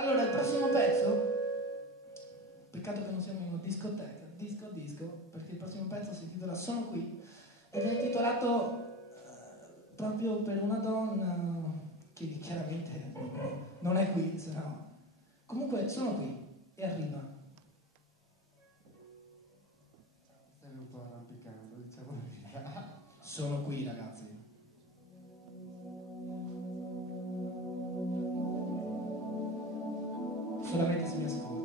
Allora, il prossimo pezzo, peccato che non siamo in una discoteca, disco, perché il prossimo pezzo si intitola Sono qui ed è intitolato proprio per una donna che chiaramente non è qui, se no. Comunque sono qui e arriva. Stai un po' arrampicando, diciamo la verità. Sono qui, ragazzi. Solamente se mi ascolti.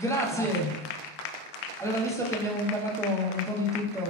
Grazie. Allora, visto che abbiamo parlato un po' di tutto,